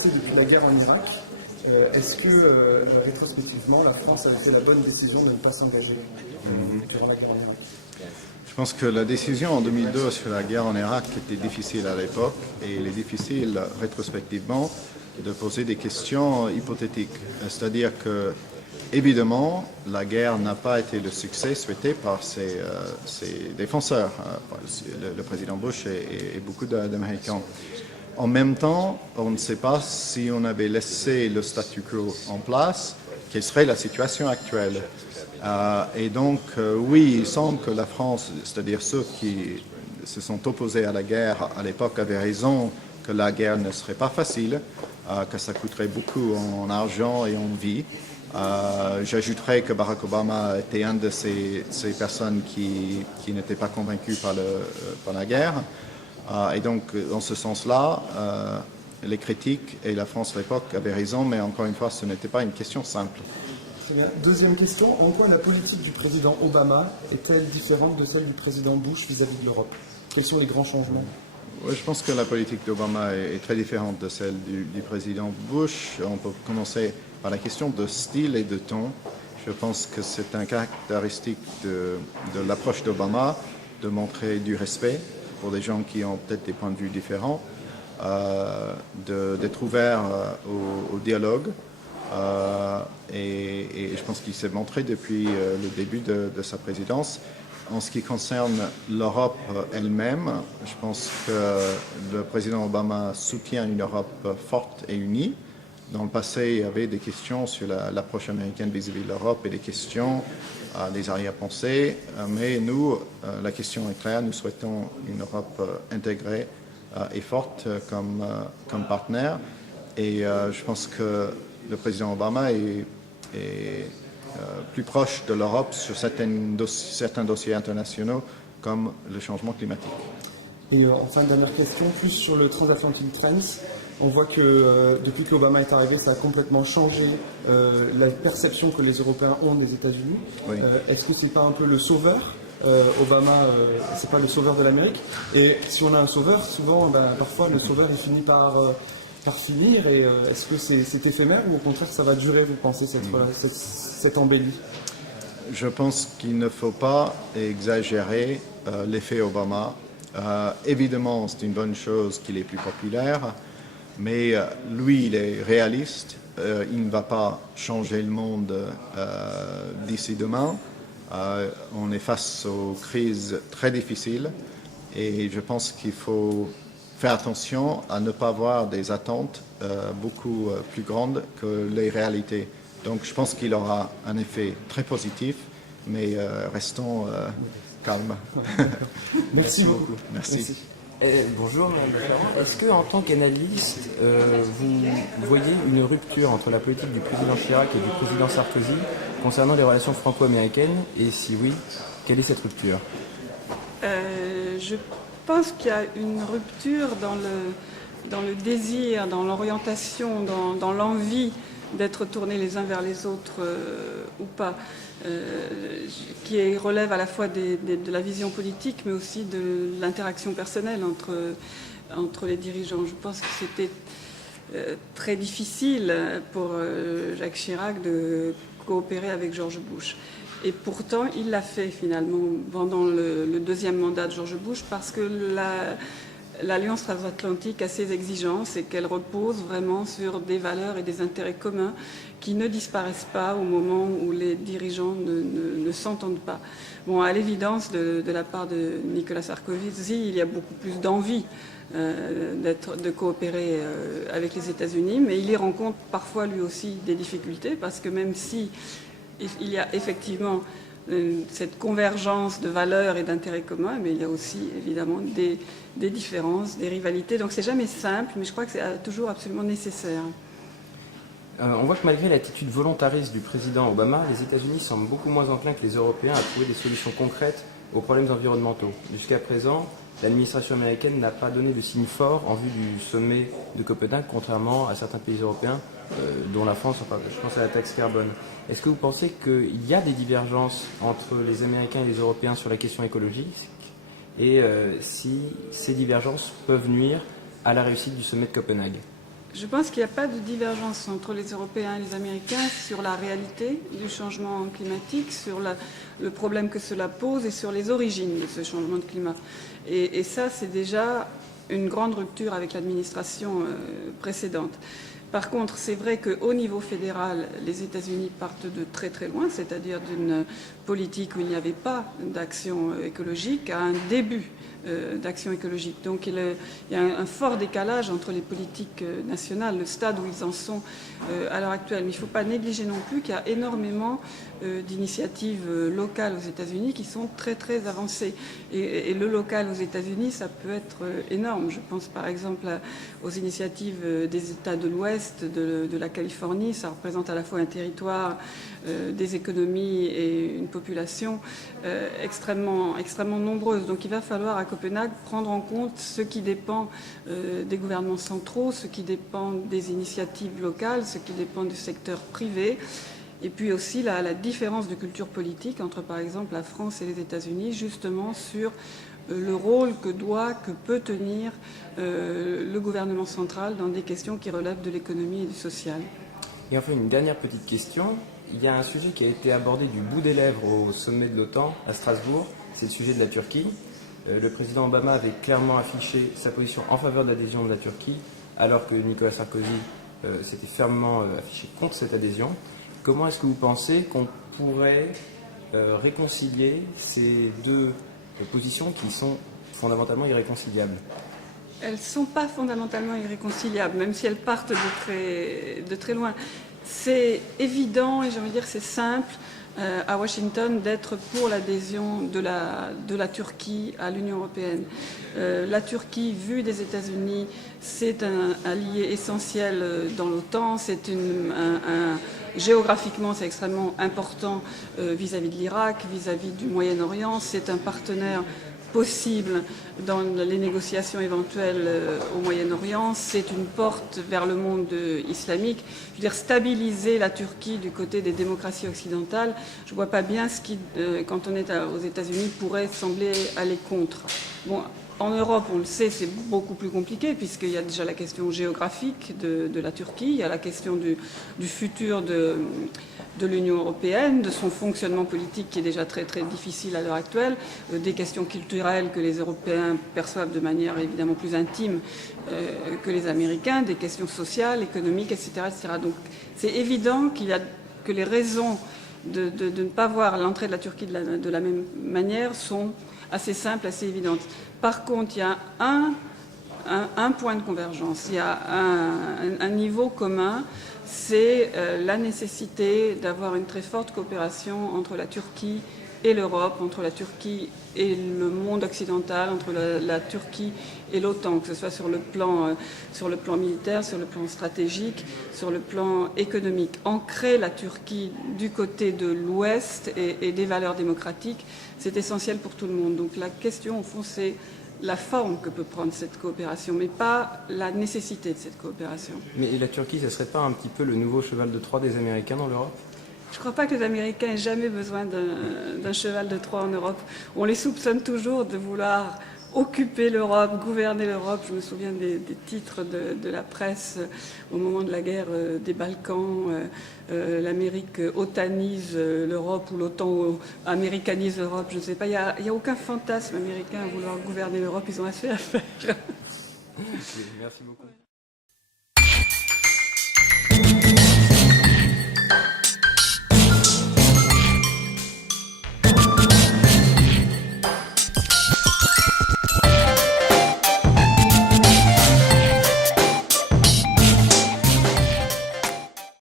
blessée depuis la guerre en Irak. Est-ce que, rétrospectivement, la France a fait la bonne décision de ne pas s'engager durant la guerre en Irak? Je pense que la décision en 2002 sur la guerre en Irak était difficile à l'époque et il est difficile rétrospectivement de poser des questions hypothétiques. C'est-à-dire que, évidemment, la guerre n'a pas été le succès souhaité par ses défenseurs, le président Bush et beaucoup d'Américains. En même temps, on ne sait pas si on avait laissé le statu quo en place, quelle serait la situation actuelle. Et donc, oui, il semble que la France, c'est-à-dire ceux qui se sont opposés à la guerre à l'époque, avaient raison que la guerre ne serait pas facile, que ça coûterait beaucoup en argent et en vie. J'ajouterais que Barack Obama était une de ces personnes qui n'étaient pas convaincues par la guerre. Et donc, dans ce sens-là, les critiques et la France à l'époque avaient raison, mais encore une fois, ce n'était pas une question simple. Très bien. Deuxième question, en quoi la politique du président Obama est-elle différente de celle du président Bush vis-à-vis de l'Europe? Quels sont les grands changements? Oui, je pense que la politique d'Obama est très différente de celle du président Bush. On peut commencer par la question de style et de ton. Je pense que c'est un caractéristique de l'approche d'Obama de montrer du respect pour des gens qui ont peut-être des points de vue différents, d'être ouvert au dialogue. Et je pense qu'il s'est montré depuis le début de sa présidence. En ce qui concerne l'Europe elle-même, je pense que le président Obama soutient une Europe forte et unie. Dans le passé, il y avait des questions sur l'approche américaine vis-à-vis de l'Europe et des questions, des arrière-pensées. Mais nous, la question est claire, nous souhaitons une Europe intégrée et forte comme partenaire. Et je pense que le président Obama est plus proche de l'Europe sur certains dossiers internationaux comme le changement climatique. Et enfin, dernière question, plus sur le Transatlantic Trends. On voit que depuis qu'Obama est arrivé, ça a complètement changé la perception que les Européens ont des États-Unis. Oui. Est-ce que c'est pas un peu le sauveur? Obama, c'est pas le sauveur de l'Amérique. Et si on a un sauveur, souvent, parfois, le sauveur il finit par finir. Et est-ce que c'est éphémère ou au contraire ça va durer, vous pensez, cette embellie? Je pense qu'il ne faut pas exagérer l'effet Obama. Évidemment, c'est une bonne chose qu'il est plus populaire, mais lui, il est réaliste. Il ne va pas changer le monde d'ici demain. On est face aux crises très difficiles et je pense qu'il faut faire attention à ne pas avoir des attentes beaucoup plus grandes que les réalités. Donc je pense qu'il aura un effet très positif, mais restons calmes. Merci beaucoup. Merci. Bonjour Madame Ferrand. Est-ce que en tant qu'analyste, vous voyez une rupture entre la politique du président Chirac et du président Sarkozy concernant les relations franco-américaines? Et si oui, quelle est cette rupture? Je pense qu'il y a une rupture dans le désir, dans l'orientation, dans l'envie d'être tournés les uns vers les autres ou pas, qui relève à la fois de la vision politique, mais aussi de l'interaction personnelle entre les dirigeants. Je pense que c'était très difficile pour Jacques Chirac de coopérer avec George Bush. Et pourtant, il l'a fait finalement pendant le deuxième mandat de George Bush parce que l'Alliance transatlantique a ses exigences et qu'elle repose vraiment sur des valeurs et des intérêts communs qui ne disparaissent pas au moment où les dirigeants ne s'entendent pas. Bon, à l'évidence, de la part de Nicolas Sarkozy, il y a beaucoup plus d'envie de coopérer avec les États-Unis, mais il y rencontre parfois lui aussi des difficultés parce que même si il y a effectivement cette convergence de valeurs et d'intérêts communs, mais il y a aussi évidemment des différences, des rivalités. Donc c'est jamais simple, mais je crois que c'est toujours absolument nécessaire. On voit que malgré l'attitude volontariste du président Obama, les États-Unis semblent beaucoup moins enclins que les Européens à trouver des solutions concrètes aux problèmes environnementaux. Jusqu'à présent, l'administration américaine n'a pas donné de signe fort en vue du sommet de Copenhague, contrairement à certains pays européens, dont la France, enfin, je pense à la taxe carbone. Est-ce que vous pensez qu'il y a des divergences entre les Américains et les Européens sur la question écologique et si ces divergences peuvent nuire à la réussite du sommet de Copenhague? Je pense qu'il n'y a pas de divergence entre les Européens et les Américains sur la réalité du changement climatique, sur le problème que cela pose et sur les origines de ce changement de climat. Et ça, c'est déjà une grande rupture avec l'administration précédente. Par contre, c'est vrai qu'au niveau fédéral, les États-Unis partent de très très loin, c'est-à-dire d'une politique où il n'y avait pas d'action écologique à un début d'action écologique. Donc il y a un fort décalage entre les politiques nationales, le stade où ils en sont à l'heure actuelle. Mais il ne faut pas négliger non plus qu'il y a énormément d'initiatives locales aux États-Unis qui sont très très avancées. Et le local aux États-Unis, ça peut être énorme. Je pense par exemple aux initiatives des États de l'Ouest, de la Californie. Ça représente à la fois un territoire, des économies et une population extrêmement nombreuse. Donc il va falloir à Copenhague prendre en compte ce qui dépend des gouvernements centraux, ce qui dépend des initiatives locales, ce qui dépend du secteur privé. Et puis aussi la différence de culture politique entre, par exemple, la France et les États-Unis, justement sur le rôle que peut tenir le gouvernement central dans des questions qui relèvent de l'économie et du social. Et enfin, une dernière petite question. Il y a un sujet qui a été abordé du bout des lèvres au sommet de l'OTAN à Strasbourg, c'est le sujet de la Turquie. Le président Obama avait clairement affiché sa position en faveur de l'adhésion de la Turquie, alors que Nicolas Sarkozy s'était fermement affiché contre cette adhésion. Comment est-ce que vous pensez qu'on pourrait réconcilier ces deux positions qui sont fondamentalement irréconciliables? Elles ne sont pas fondamentalement irréconciliables, même si elles partent de très loin. C'est évident, et j'ai envie de dire c'est simple, à Washington d'être pour l'adhésion de la Turquie à l'Union européenne. La Turquie, vue des États-Unis, c'est un allié essentiel dans l'OTAN, géographiquement c'est extrêmement important vis-à-vis de l'Irak, vis-à-vis du Moyen-Orient, c'est un partenaire possible dans les négociations éventuelles au Moyen-Orient, c'est une porte vers le monde islamique. Je veux dire, stabiliser la Turquie du côté des démocraties occidentales, je ne vois pas bien ce qui, quand on est aux États-Unis, pourrait sembler aller contre. Bon, en Europe, on le sait, c'est beaucoup plus compliqué puisqu'il y a déjà la question géographique de la Turquie, il y a la question du futur de l'Union européenne, de son fonctionnement politique qui est déjà très très difficile à l'heure actuelle, des questions culturelles que les Européens perçoivent de manière évidemment plus intime que les Américains, des questions sociales, économiques, etc. etc. Donc c'est évident que les raisons de ne pas voir l'entrée de la Turquie de la même manière sont assez simples, assez évidentes. Par contre, il y a un point de convergence, il y a un niveau commun, c'est la nécessité d'avoir une très forte coopération entre la Turquie et l'Europe, entre la Turquie et le monde occidental, entre la Turquie et l'OTAN, que ce soit sur le plan militaire, sur le plan stratégique, sur le plan économique. Ancrer la Turquie du côté de l'Ouest et des valeurs démocratiques, c'est essentiel pour tout le monde. Donc la question, au fond, c'est la forme que peut prendre cette coopération, mais pas la nécessité de cette coopération. Mais la Turquie, ça ne serait pas un petit peu le nouveau cheval de Troie des Américains dans l'Europe ? Je ne crois pas que les Américains aient jamais besoin d'un cheval de Troie en Europe. On les soupçonne toujours de vouloir occuper l'Europe, gouverner l'Europe. Je me souviens des titres de la presse au moment de la guerre des Balkans. L'Amérique otanise l'Europe ou l'OTAN américanise l'Europe. Je ne sais pas, il n'y a aucun fantasme américain à vouloir gouverner l'Europe. Ils ont assez à faire. Merci beaucoup.